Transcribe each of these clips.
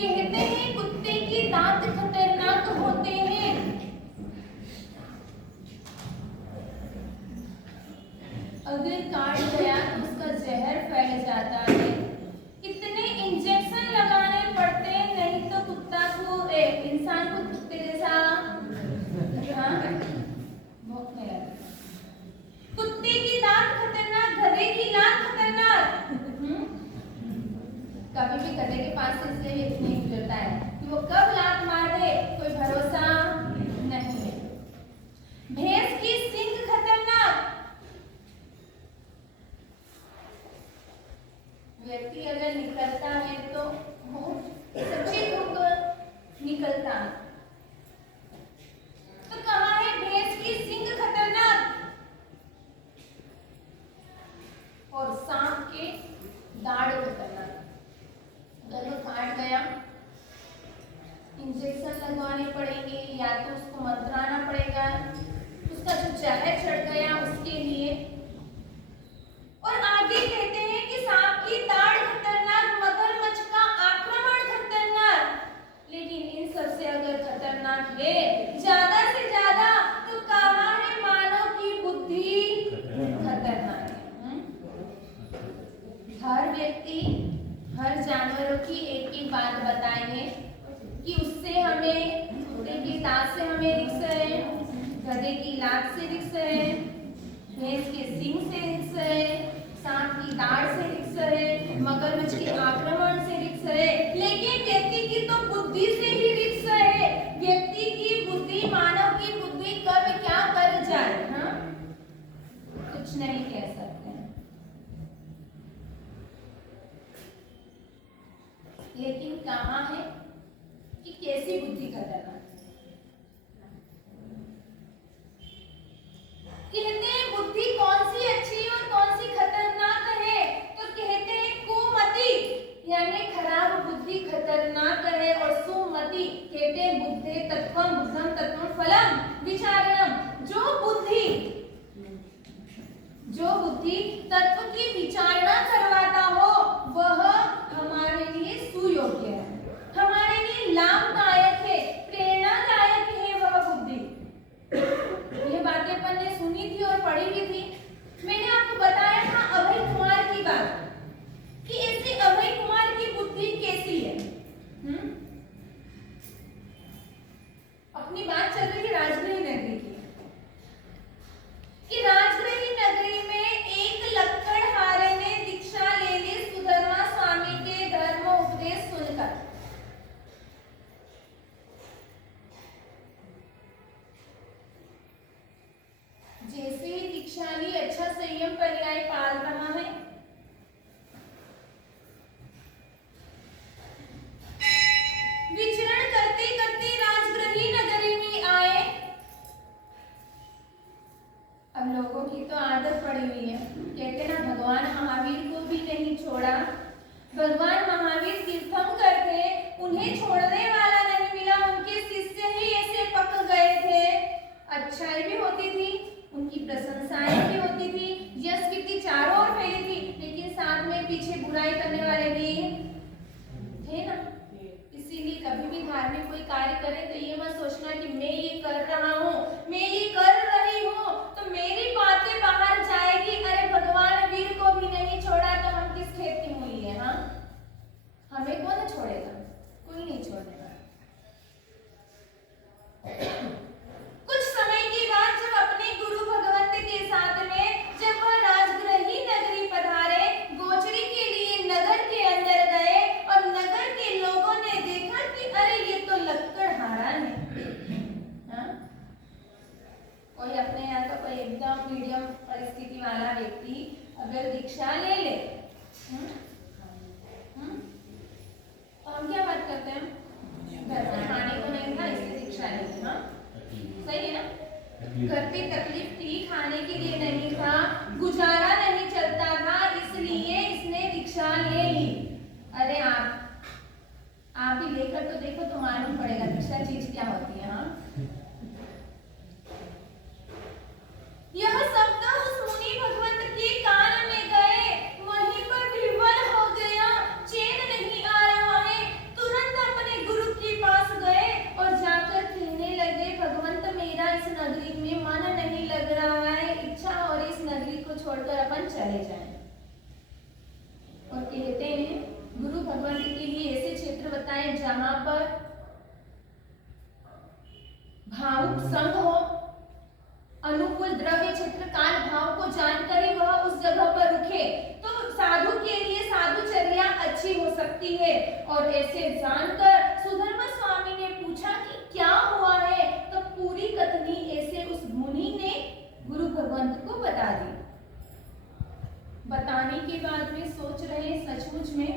कहते हैं कुत्ते के दांत खतरनाक होते हैं। अगर काट गया तो उसका जहर फैल जाता है। कितने इंजेक्शन लगाने पड़ते हैं, नहीं तो कुत्ता को इंसान को कुत्ते जैसा कुत्ते की दांत खतरनाक, गधे की लात खतरनाक। कभी भी गधे के पास से इसलिए व्यक्ति नहीं गुजरता है कि वो कब लात मार दे, कोई भरोसा नहीं है। भैंस की सींग खतरनाक। व्यक्ति अगर निकलता है तो सचेत होकर निकलता है। तो कहा है भैंस की सींग खतरनाक और सांप के दाढ़ खतरनाक। अगर वो काट गया इंजेक्शन लगवाने पड़ेंगे या तो उसको मंत्राना पड़ेगा, उसका जो जहर चढ़ गया उसके लिए। और आगे कहते हैं कि सांप की दाढ़ खतरनाक, मगरमच्छ का आक्रमण खतरनाक। लेकिन इन सबसे अगर खतरनाक है ज्यादा से ज्यादा तो कहा है मानव की बुद्धि खतरनाक है। हर व्यक्ति, हर जानवरों की एक ही बात बताई है कि उससे हमें, कुत्ते की दांत से हमें रिक्स है, गधे की लात से रिक्स है, भैंस के सींग से रिक्स है, सांप की दाढ़ से रिक्स है, मगरमच्छ के आक्रमण से रिक्स है। लेकिन व्यक्ति की तो बुद्धि से ही रिक्स है। व्यक्ति की बुद्धि, मानव की बुद्धि कब क्या कर जाए, हाँ कुछ नहीं कह सकते हैं। लेकिन कहाँ है कि कैसी बुद्धि खतरनाक। कहते हैं बुद्धि कौन सी अच्छी और कौन सी खतरनाक है, तो कहते हैं कुमति यानी खराब बुद्धि खतरनाक है, और सुमति कहते हैं बुद्धि तत्वम बुद्धम तत्वम फलम विचारणम। जो बुद्धि तत्व की विचारणा करवाता हो वह हमारे लिए सुयोग्य है, हमारे लिए लाभदायक है, प्रेरणादायक है वह बुद्धि। ये बातें अपन ने सुनी थी और पढ़ी भी थी। मैंने आपको बताया था अभय कुमार की बात कि ऐसी अभय कुमार की बुद्धि कैसी है। अपनी बात चल रही है राजगृह नगरी की, कि राजगृह नगरी में एक लक्कड़हारे ने दीक्षा भगवान महावीर तीर्थंकर थे, उन्हें छोड़ने वाला नहीं मिला, उनके शिष्य ही ऐसे पक गए थे। अच्छाई भी होती थी, उनकी प्रशंसाएं भी होती थी, यश कीर्ति चारों ओर फैली थी, लेकिन साथ में पीछे बुराई करने वाले भी थे ना। इसीलिए कभी भी धार्मिक कोई कार्य करें तो ये मत सोचना कि मैं ये कर रहा हूँ, मैं ये कर रही हूँ तो मेरी बातें बाहर जाएगी। अरे भगवान वीर को भी नहीं छोड़ा तो हम किस खेत की मूली है? हाँ, हमें कौन छोड़ेगा? कोई नहीं छोड़ेगा। कुछ समय के बाद जब अपने गुरु भगवंत के साथ में जब वह राजगृही नगरी पधारे, गोचरी के लिए नगर के अंदर गए और नगर के लोगों ने देखा कि अरे ये तो लक्कड़हारा है। हाँ? कोई अपने यहाँ का कोई एकदम मीडियम परिस्थिति वाला व्यक्ति अगर दीक्षा ले ले, तो हम क्या बात करते हैं? घर में खाने को नहीं था इसलिए दीक्षा ले ली। हाँ, सही है ना? घर पे तकलीफ थी, खाने के लिए नहीं था, गुजारा नहीं चलता था, इसलिए इसने दीक्षा ले ली। अरे आप भी लेकर तो देखो तो मालूम पड़ेगा दीक्षा चीज क्या होती है। हाँ, यह शब्द उस मुनि भगवंत के कान में गए, वहीं पर विह्वल हो गया, चैन नहीं आ रहा है। तुरंत अपने गुरु के पास गए और जाकर कहने लगे, भगवंत मेरा इस नगरी में मन नहीं लग रहा है, इच्छा और इस नगरी को छोड़कर अपन चले जाएं। और कहते हैं गुरु भगवंत के लिए ऐसे क्षेत्र बताएं जहां पर भावुक संग हो, अनुकूल द्रव्य क्षेत्र काल भाव को जानकर ही वह उस जगह पर रुके तो साधु के लिए साधुचर्या अच्छी हो सकती है। और ऐसे जानकर सुधर्मा स्वामी ने पूछा कि क्या हुआ है, तो पूरी कथनी ऐसे उस मुनि ने गुरु भगवंत को बता दी। बताने के बाद में सोच रहे सचमुच में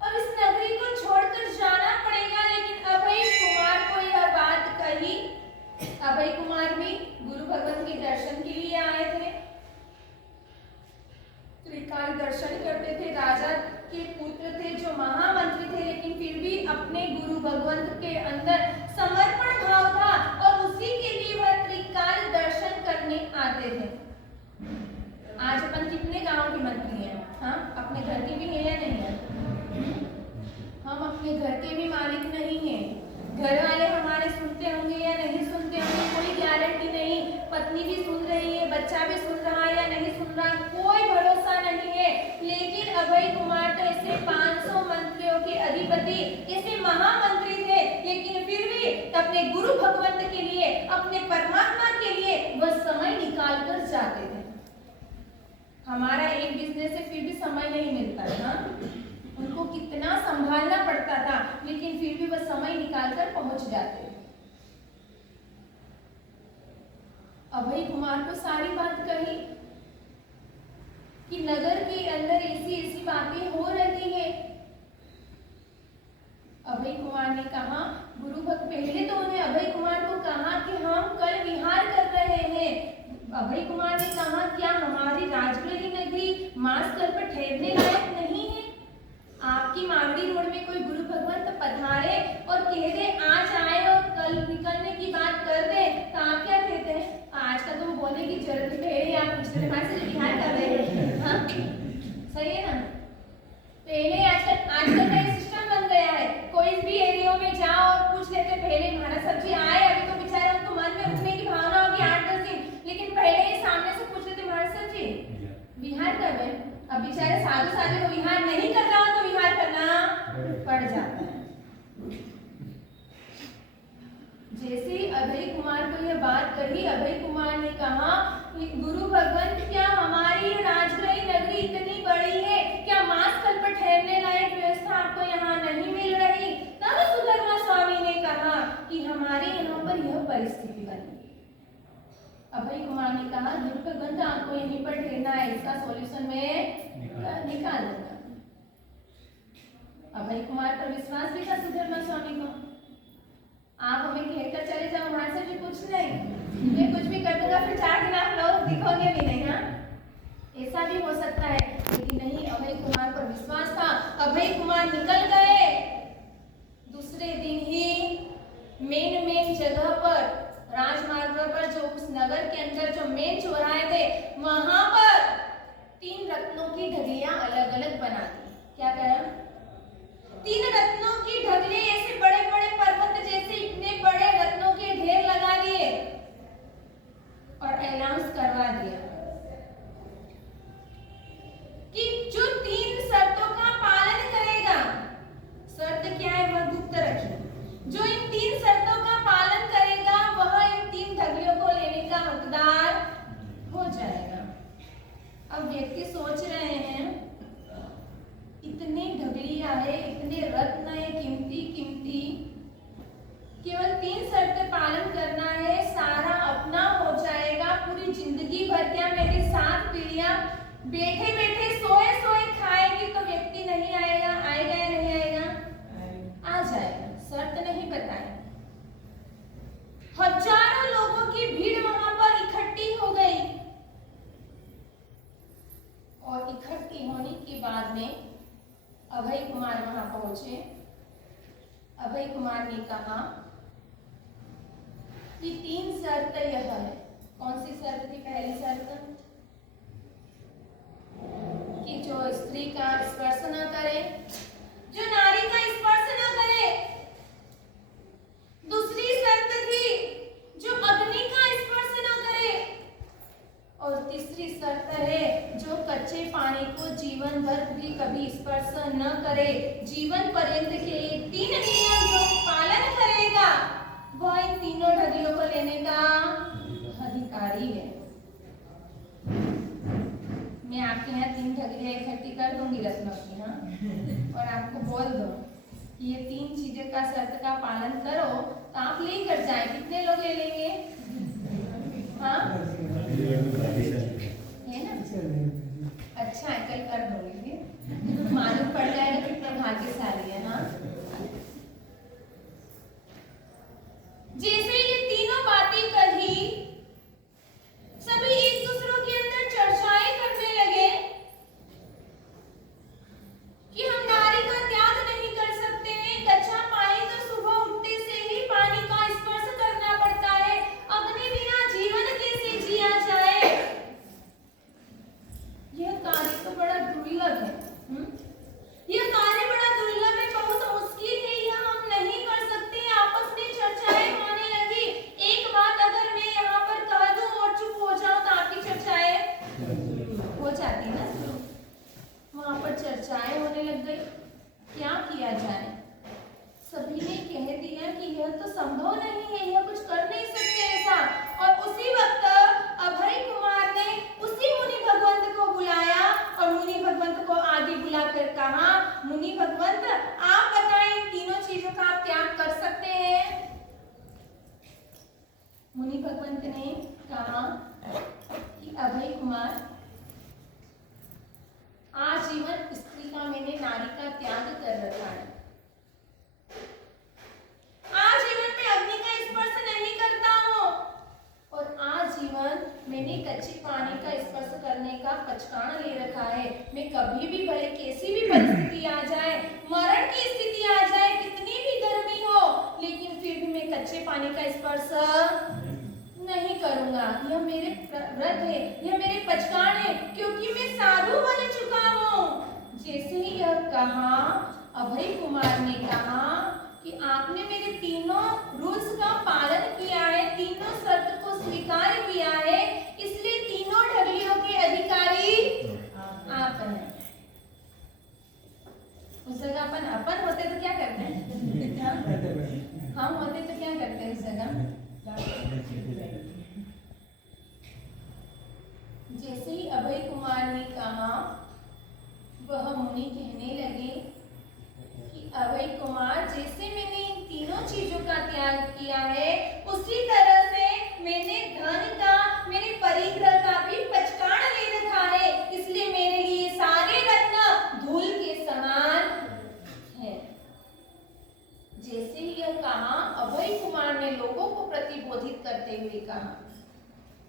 अब इस नगरी को छोड़कर जाना पड़ेगा, लेकिन अभय कुमार को यह बात कही। अभय कुमार भी गुरु भगवंत के दर्शन के लिए आए थे, त्रिकाल दर्शन करते थे, राजा के पुत्र थे जो महामंत्री थे, लेकिन फिर भी अपने गुरु भगवंत के अंदर समर्पण भाव था और उसी के लिए वह त्रिकाल दर्शन करने आते थे। आज अपन कितने गांव के मंत्री हैं? हाँ, अपने घर के भी है या नहीं है? हम अपने घर के भी मालिक नहीं हैं। घर वाले हमारे सुनते होंगे या नहीं सुनते होंगे कोई गारंटी नहीं, पत्नी भी सुन रही है, बच्चा भी सुन रहा है या नहीं सुन रहा, कोई भरोसा नहीं है। लेकिन अभय कुमार तो ऐसे 500 मंत्रियों के अधिपति, ऐसे महामंत्री थे, लेकिन फिर भी अपने गुरु भगवंत के लिए, अपने परमात्मा के लिए वह समय निकाल कर जाते थे। हमारा एक बिजनेस से फिर भी समय नहीं मिलता था, उनको कितना संभालना पड़ता था, लेकिन फिर भी वह समय निकालकर पहुंच जाते। अभय कुमार को सारी बात कही कि नगर के अंदर ऐसी ऐसी बातें हो रही है। अभय कुमार ने कहा, गुरु भक्त पहले तो उन्हें अभय कुमार को कहा कि हम कल विहार कर रहे हैं। अभय कुमार ने कहा, क्या हमारी राजगृही नगरी मासकल पर ठहरने लायक नहीं है? आपकी मावड़ी रोड में कोई गुरु भगवंत पधारे और कह दे आज आए और कल निकलने की बात कर दे, तो आप क्या कहते हैं? आज का तो बोलने की जरूरत है, आप पिछले बार से विहार कर रहे हैं। हाँ, सही है ना? पहले आजकल का सिस्टम बन गया है, कोई भी एरिया में जाओ और पूछ लेते पहले महाराज सब्जी आए, अभी तो बेचारे उनको मन में रुकने की भावना होगी 8-10 दिन, लेकिन पहले ही सामने से पूछ लेते महाराज सब्जी विहार कर रहे। अब बेचारे साधु को विहार नहीं कर रहा हो तो विहार करना पड़ जाता है। जैसे अभय कुमार को यह बात कही, अभय कुमार ने कहा, गुरु भगवंत क्या हमारी राजगृही नगरी इतनी बड़ी है, क्या मासकल पर ठहरने लायक व्यवस्था आपको यहाँ नहीं मिल रही? तब सुधर्मा स्वामी ने कहा कि हमारे यहाँ पर यह परिस्थिति बनी। अभय कुमार ने कहा, गुरु भगवंत आपको यहीं पर ठहरना है, इसका सॉल्यूशन में निकाल दूंगा। अभय कुमार पर विश्वास भी था सुधर्मा स्वामी को। आप हमें कहकर चले जाओ, वहां से भी कुछ नहीं, मैं कुछ भी कर दूंगा, फिर 4 दिन आप लोग दिखोगे भी नहीं। हाँ, ऐसा भी हो सकता है, लेकिन नहीं, अभय कुमार पर विश्वास क्या करा? 3 रत्नों की ढगले, ऐसे बड़े बड़े पर्वत जैसे इतने बड़े रत्नों के ढेर लगा दिए और अनाउंस करवा दिया कि जो 3 शर्तों का पालन करेगा, शर्त क्या है वह गुप्त रखिए, जो इन 3 शर्तों का पालन करेगा वह इन 3 ढगलियों को लेने का हकदार हो जाएगा। अब व्यक्ति सोच रहे हैं इतने ढगली आए, इतने रत्न है कीमती कीमती, केवल 3 शर्त पालन करना है, सारा अपना हो जाएगा, पूरी जिंदगी भर क्या मेरे साथ पीढ़ियां बैठे बैठे सोए सोए खाएगी तो व्यक्ति नहीं आएगा? आएगा या नहीं आएगा? आ जाएगा। शर्त नहीं बताए। हजारों लोगों की भीड़ वहां पर इकट्ठी हो गई और इकट्ठी होने के बाद में अभय कुमार वहां पहुंचे। अभय कुमार ने कहा कि 3 शर्त यह है। कौन सी शर्त थी? पहली शर्त कि जो स्त्री का स्पर्श न करे, जो नारी का स्पर्श न करे। दूसरी शर्त थी जो अग्नि का स्पर्श न करे और तीसरी शर्त है जो कच्चे पानी को जीवन भर भी कभी स्पर्श न करे। जीवन पर्यंत के 3 नियम जो पालन करेगा वह इन तीनों ढगलियों को लेने का अधिकारी है। मैं आपके यहाँ 3 ढगलियां इकट्ठी कर दूंगी रत्नों की, हाँ, और आपको बोल दो कि ये 3 चीजों का शर्त का पालन करो तो आप लेकर जाए। कितने लोग ले लेंगे? हाँ, है ना? अच्छा है, कल कर दूंगी, मालूम पड़ जाएगा कितने भाग्यशाली है। हाँ, जैसे ये तीनों बातें कही, सभी एक दूसरों के अंदर चर्चाएं करने लगे कि हम नारी का त्याग नहीं कर सकते हैं। कच्चा पानी तो सुबह उठते से ही पानी का स्पर्श करना पड़ता है। अग्नि बिना जीवन कैसे जिया जाए? यह कार्य तो बड़ा दुर्लभ है। यह कार्य बड़ा दुर्लभ है, बहुत मुश्किल है, यह हम नहीं कर सकते। आपस में चर्चाएं होने लगी। एक बात अगर मैं यहाँ पर कह दूं और चुप हो जाऊं तो आपकी चर्चाएं हो जाती ना। वहां पर चर्चाएं होने लग गई, क्या किया जाए? सभी ने कह दिया कि यह तो संभव नहीं है, यह कुछ कर नहीं सकते ऐसा। और उसी वक्त अभय कुमार ने उसी मुनि भगवंत को बुलाया और मुनि भगवंत को आगे बुलाकर कहा, मुनि भगवंत आप बताएं इन तीनों चीजों का आप त्याग कर सकते हैं? मुनि भगवंत ने कहा कि अभय कुमार, आजीवन स्त्री का मैंने नारी का त्याग कर रखा है। आजीवन में अग्नि का स्पर्श नहीं करता हूँ और आजीवन मैंने कच्चे पानी का स्पर्श करने का पचकान ले रखा है। मैं कभी भी, भले कैसी भी परिस्थिति आ जाए, मरण की स्थिति आ जाए, कितनी भी गर्मी हो, लेकिन फिर भी मैं कच्चे पानी का स्पर्श नहीं करूंगा। यह मेरे व्रत है, यह मेरे पचकान है, क्योंकि मैं साधु बन चुका हूँ। जैसे ही यह कहा, अभय कुमार ने कहा कि आपने मेरे तीनों रूल्स का पालन किया है, तीनों शर्त को स्वीकार किया है, इसलिए तीनों ढगलियों के अधिकारी आप हैं। उस जगह अपन होते तो क्या करते हैं? हम होते तो क्या करते हैं उस जगह? जैसे ही अभय कुमार ने कहा, वह मुनि कहने लगे कि अभय कुमार, जैसे मैंने इन तीनों चीजों का त्याग किया है, उसी तरह से मैंने धन का, मेरे परिग्रह का भी पचकान ले रखा है, इसलिए मेरे लिए सारे रत्न धूल के समान है। जैसे ही यह कहा, अभय कुमार ने लोगों को प्रतिबोधित करते हुए कहा,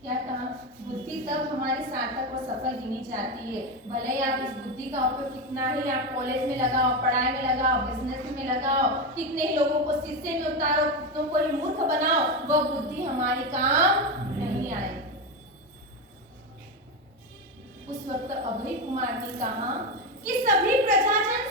क्या कहा? बुद्धि तब हमारी सार्थक और सफल गिनी जाती है। भले ही आप इस बुद्धि का उपयोग कितना ही आप कॉलेज में लगाओ, पढ़ाई में लगाओ, बिजनेस में लगाओ, कितने ही लोगों को शीशे में उतारो, कितनों को ही मूर्ख बनाओ, वह बुद्धि हमारी काम नहीं आए। उस वक्त अभय कुमार ने कहा कि सभी प्रजाजन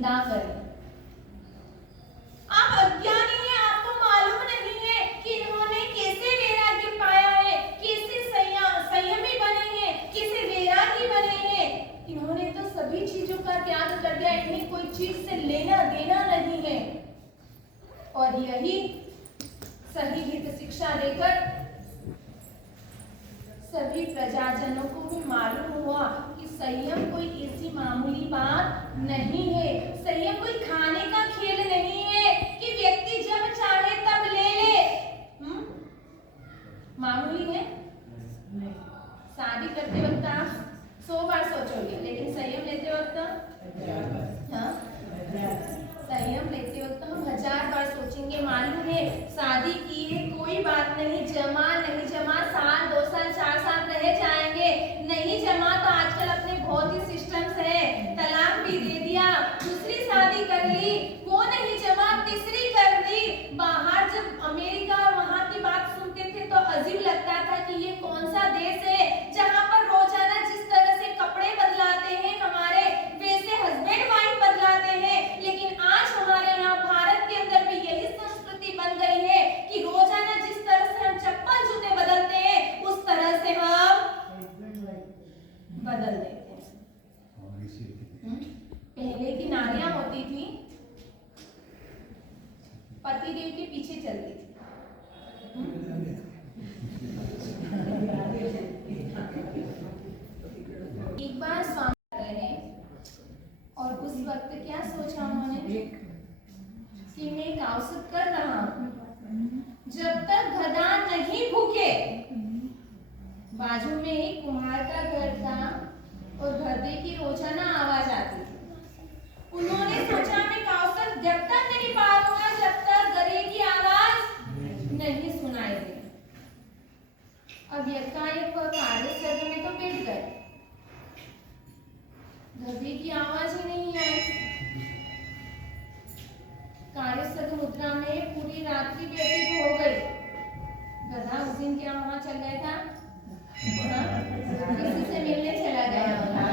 निंदा करें। आप अज्ञानी हैं, आपको मालूम नहीं है कि इन्होंने कैसे वैराग्य पाया है, कैसे संयमी बने हैं, कैसे वैरागी बने हैं। इन्होंने तो सभी चीजों का त्याग कर दिया, इन्हें कोई चीज से लेना देना नहीं है। और यही सही हित शिक्षा देकर सभी प्रजाजनों को भी मालूम हुआ कि संयम कोई ऐसी मामूली बात नहीं है। संयम कोई खाने का खेल नहीं है कि व्यक्ति जब चाहे तब ले ले। मामूली है? शादी करते वक्त आप 100 बार सोचोगे, लेकिन संयम लेते वक्त संयम लेते वक्त हम 1000 बार सोचेंगे। मालूम है शादी की है कोई बात नहीं, जमा नहीं जमा, साल 2 साल 4 साल रह जाएंगे, नहीं जमा तो आजकल अपने बहुत ही सिस्टम्स है, तलाक भी दे दिया, दूसरी शादी कर ली, वो नहीं जमा तीसरी कर दी। बाहर जब अमेरिका और वहाँ की बात सुनते थे तो अजीब लगता था कि ये कौन सा देश है जहाँ पर रोजाना जिस तरह से कपड़े बदलाते हैं हमारे, वैसे हस्बैंड वाइफ बदलाते हैं। लेकिन आज हमारे यहाँ भारत के अंदर भी यही संस्कृति बन गई है कि रोजाना जिस तरह से हम चप्पल जूते बदलते हैं उस तरह से हम बदल देते हैं। पहले की नारियां होती थी, पतिदेव के पीछे चलती थी। एक बार स्वामी रहे और उस वक्त क्या सोचा उन्होंने कि मैं काउसत कर रहा हूं, जब तक गधा नहीं भूखे। बाजू में ही कुम्हार का घर था और गधे की रोजाना आवाज आती थी। उन्होंने सोचा मैं काउसत जब तक नहीं पालूंगा जब तक गधे की आवाज नहीं सुनाई दे। अब यकायक वह कार्य सर्ग में तो बैठ गए, गधे की आवाज ही नहीं आई। कार्य सर्ग मुद्रा में पूरी रात्रि व्यतीत हो गई। गधा उस दिन क्या वहां चल गया था, किसी से मिलने चला गया होगा।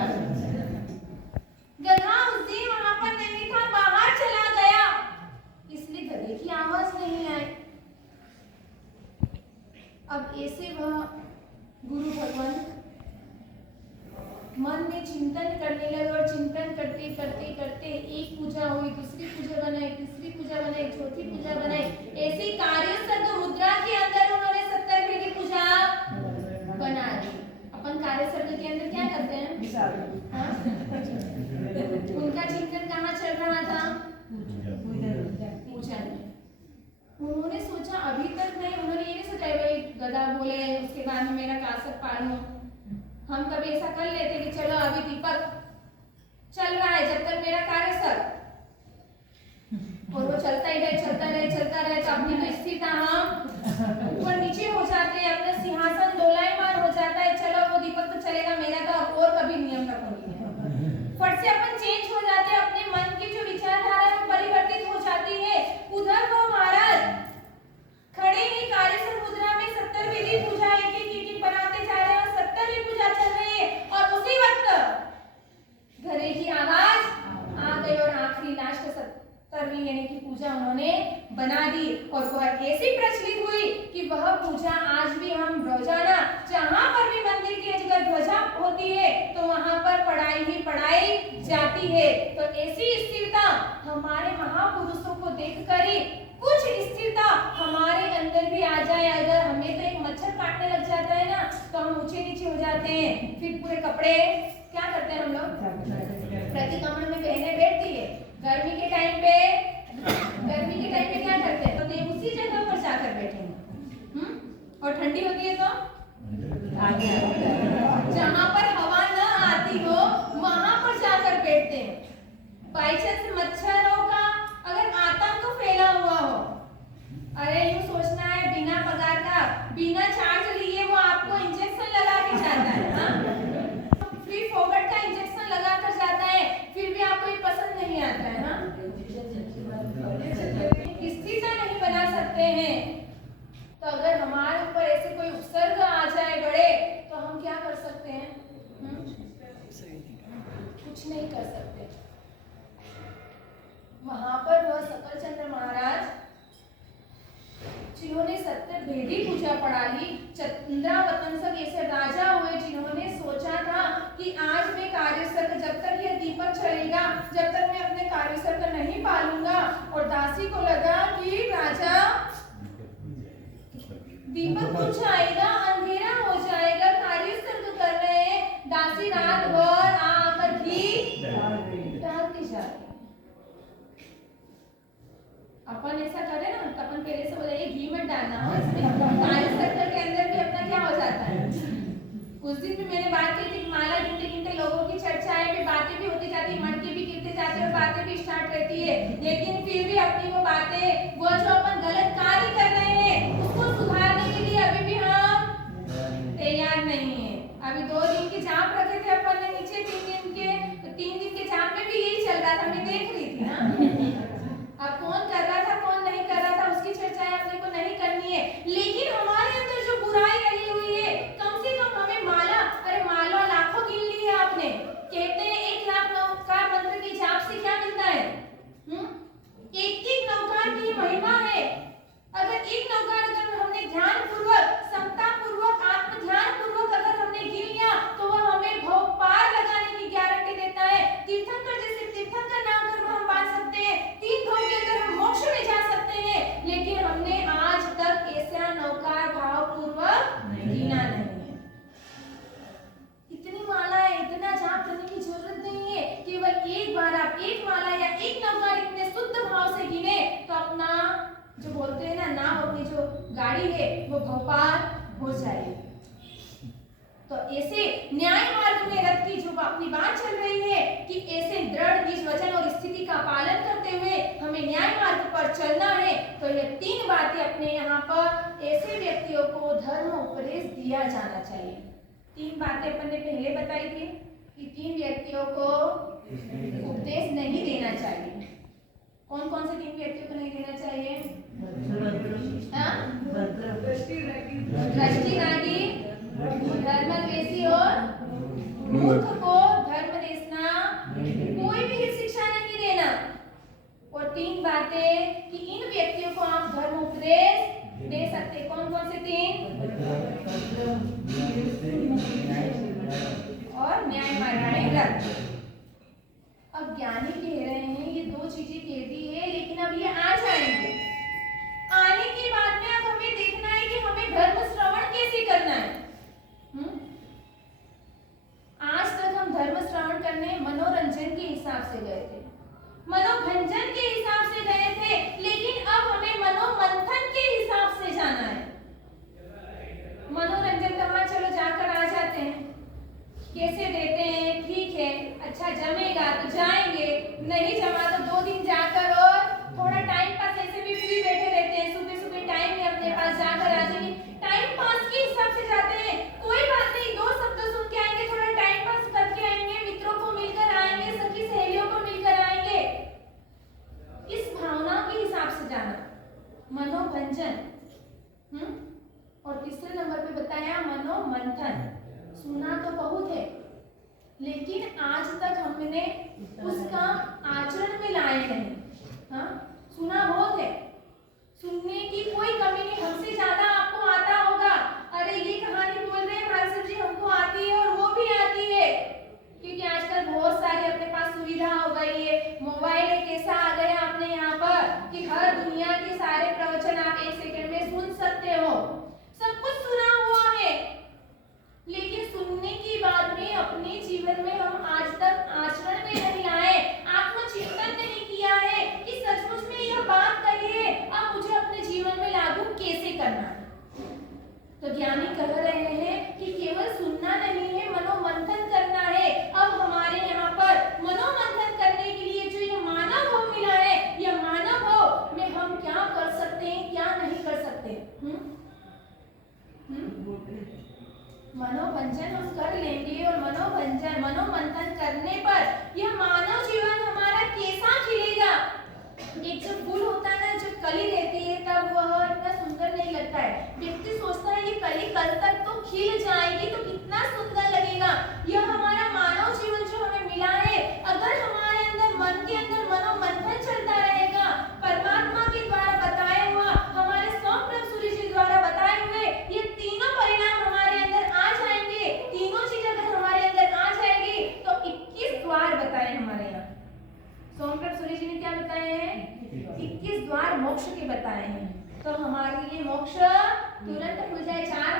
गधा उस दिन वहां पर नहीं था, बाहर चला गया, इसलिए गधे की आवाज नहीं आई। अब ऐसे वह गुरु भगवान मन में चिंतन करने लगे और चिंतन करते करते करते एक पूजा हुई, दूसरी पूजा बनाई, तीसरी पूजा बनाई, चौथी पूजा बनाई। ऐसी कार्य सर्ग मुद्रा के अंदर उन्होंने 70 की पूजा बना दी। अपन कार्य सर्ग के अंदर क्या करते हैं? उनका चिंतन कहाँ चल रहा था? पूजा में। उन्होंने सोचा अभी तक नहीं, उन्होंने ये नहीं सोचा भाई गधा बोले उसके बाद में मेरा कासत पालूं। हम कभी ऐसा कर लेते कि चलो अभी दीपक चल रहा है जब तक मेरा कार्य सर, और वो चलता ही रहे चलता रहे तो अपनी तो स्थिरता हम ऊपर नीचे हो जाते हैं, अपना सिंहासन डोलायमान हो जाता है। चलो वो दीपक तो चलेगा, मेरा तो अब और कभी नियम रखूंगी। फट से अपन चेंज हो जाते हैं, अपने मन की जो विचारधारा है वो परिवर्तित हो जाती है। उधर वो महाराज खड़े ही कार्य सर्ग मुद्रा में 70 विधि पूजा एक बनाते जा रहे हैं और 70वीं पूजा चल रही है। और उसी वक्त घरे की आवाज आ गई और आखिरी लास्ट 70वीं यानी कि पूजा उन्होंने बना दी। और वह ऐसी प्रचलित हुई कि वह पूजा आज भी हम रोजाना जहां पर भी मंदिर की अगर ध्वजा होती है तो वहां पर पढ़ाई ही पढ़ाई जाती है। तो ऐसी स्थिरता हमारे महापुरुषों को देखकर ही कुछ स्थिरता हमारे अंदर भी आ जाए। अगर हमें तो एक मच्छर काटने लग जाता है ना तो हम ऊंचे नीचे हो जाते हैं, फिर पूरे कपड़े क्या करते हैं हम लोग प्रति कमर में पहने बैठती है। गर्मी के टाइम पे क्या करते हैं तो उसी जगह पर जाकर बैठेंगे। और ठंडी होती है तो जहां पर हवा न आती हो वहां पर जाकर बैठते हैं। बाई चांस मच्छरों का अगर आतंक फैला हुआ हो, अरे यूं सोचना है बिना पगार का बिना चार्ज लिए वो आपको इंजेक्शन लगा के जाता है। फ्री फोकट का इंजेक्शन लगा कर जाता है, फिर भी आपको ये पसंद नहीं आता है। स्थिरता नहीं बना सकते हैं। तो अगर हमारे ऊपर ऐसे कोई उपसर्ग आ जाए बड़े तो हम क्या कर सकते हैं? कुछ नहीं कर सकते। पढ़ा ली। चंद्रावतंस ऐसे राजा हुए जिन्होंने सोचा था कि आज मैं कार्यस्थल जब तक ये दीपक चलेगा, जब तक मैं अपने कार्यस्थल को नहीं पालूंगा। और दासी को लगा कि राजा दीपक बुझ जाएगा, अंधेरा हो जाएगा, कार्यस्थल को कर रहे हैं। दासी रात भर आकर घी डालती जा रही। अपन ऐसा करें ना तो अपन पहले से बोले घी मत डालना हो इसमें, कार्यस्थल के अंदर भी अपना क्या हो जाता है। उस दिन भी मैंने बात की थी, माला गिनते गिनते लोगों की चर्चाएं भी, बातें भी होती जाती, मटके भी गिरते जाते और बातें भी स्टार्ट रहती है। लेकिन फिर भी अपनी वो बातें, वो जो अपन गलत कार्य कर रहे हैं उसको सुधारने के लिए अभी भी हम तैयार नहीं है। अभी 2 दिन के जाप रखे थे अपन ने नीचे, 3 दिन के जाप में भी यही चल रहा था, मैं देख रही थी ना। अब कौन कर रहा था कौन नहीं कर रहा था उसकी चर्चाएं अपने को नहीं करनी है। लेकिन हमारे अंदर जो बुराई रही हुई है, कम से कम हमें माला, अरे माला लाखों गिन ली है आपने। कहते हैं 1 लाख नवकार मंत्र के जाप से क्या मिलता है? एक नवकार की महिमा है। अगर एक नवकार अगर हमने ध्यान पूर्वक, समता पूर्वक, आत्म ध्यान पूर्वक अगर हमने गिन लिया तो वह हमें भव पार लगाने की गारंटी देता है। तीर्थंकर जैसे तीर्थंकर नाम कर हम बांध सकते हैं, 3 भव के अंदर हम मोक्ष में जा सकते हैं। लेकिन हमने आज तक ऐसा नवकार भाव पूर्वक गिना नहीं है। इतनी माला है, इतना जाप करने की जरूरत नहीं है। केवल एक बार आप एक माला या एक नवकार इतने शुद्ध भाव से गिने तो अपना जो बोलते हैं ना नाम, अपनी जो गाड़ी है वो भवपार हो जाएगी। तो ऐसे न्याय मार्ग में रथ की जो अपनी बात चल रही है कि ऐसे दृढ़ निज वचन और स्थिति का पालन करते हुए हमें न्याय मार्ग पर चलना है। तो ये 3 बातें अपने यहाँ पर ऐसे व्यक्तियों को धर्म उपदेश दिया जाना चाहिए। 3 बातें अपन ने पहले बताई थी कि 3 व्यक्तियों को उपदेश नहीं देना चाहिए। कौन कौन से 3 व्यक्तियों को नहीं देना चाहिए? दृष्टि रागी, धर्मद्वेषी और मूर्ख को धर्म देना, कोई भी शिक्षा नहीं देना। और 3 बातें कि इन व्यक्तियों को आप धर्म उपदेश दे सकते। कौन कौन से 3? और न्याय मार्ग। अब ज्ञानी कह रहे हैं ये 2 चीजें कह दी है, लेकिन अब ये आ जाएंगे। आने के बाद में अब हमें देखना है कि हमें धर्म श्रवण कैसे करना है। आज तक हम धर्म श्रवण करने मनोरंजन के हिसाब से गए थे, मनोभंजन के हिसाब से गए थे, लेकिन अब हमें मनोमंथन के हिसाब से जाना है। मनोरंजन करना, चलो जाकर आ जाते हैं, कैसे देते हैं, ठीक है, अच्छा जमेगा तो जाएंगे, नहीं जमा तो 2 दिन जाकर और थोड़ा टाइम पास ऐसे भी फ्री बैठे रहते हैं, सुबह सुबह टाइम है अपने पास, जाकर आ जाएंगे, टाइम पास के हिसाब से जाते हैं। कोई बात नहीं, 2 शब्द सुन के आएंगे, थोड़ा टाइम पास करके आएंगे, मित्रों को मिलकर आएंगे, सखी सहेलियों को मिलकर आएंगे, इस भावना के हिसाब से जाना, मनोभंजन। और तीसरे नंबर पे बताया मनोमंथन। सुना तो बहुत है, लेकिन आज तक हमने उसका आचरण में लाए नहीं। हाँ, सुना बहुत है, सुनने की कोई कमी नहीं, हमसे ज्यादा आपको आता होगा। अरे ये कहानी बोल रहे हैं भाई जी, हमको आती है और वो भी आती है, क्योंकि आजकल बहुत सारी अपने पास सुविधा हो गई है। मोबाइल एक ऐसा आ गया अपने यहाँ पर कि हर दुनिया के सारे प्रवचन आप 1 सेकंड में सुन सकते हो। सब कुछ सुना हुआ है, लेकिन सुनने की बाद में अपने जीवन में हम आज तक आचरण में नहीं लाए, आत्मचिंतन नहीं किया है। मोक्ष के बताए हैं। तो हमारे लिए मोक्ष तुरंत खुल जाए, 4